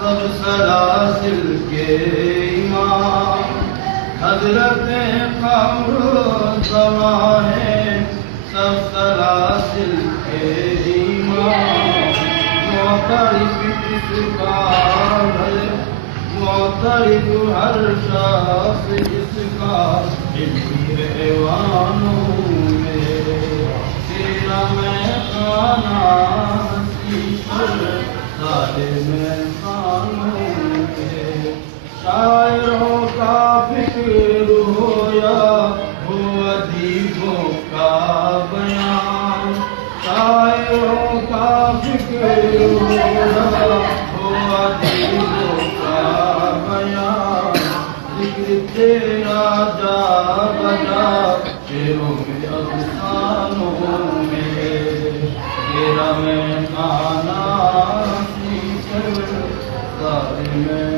سب سلاسل کے امام حضرت قمرالزمان ہیں، سب سلاسل کے امام معترف کس کا ہے، معترف ہر شخص جس کا ایوانوں میں تیرا میں خانہ ہستی پر سارے میں خانوں میں شاعروں کا فکر ہو یا ہو ادیبوں کا بیان، شاعروں کا فکر ہو یا ہو ادیبوں کا بیان، ذکر تیرا جا بجا شعروں میں افسانوں میں تیرا میں خانہ ہستی پر سارے میں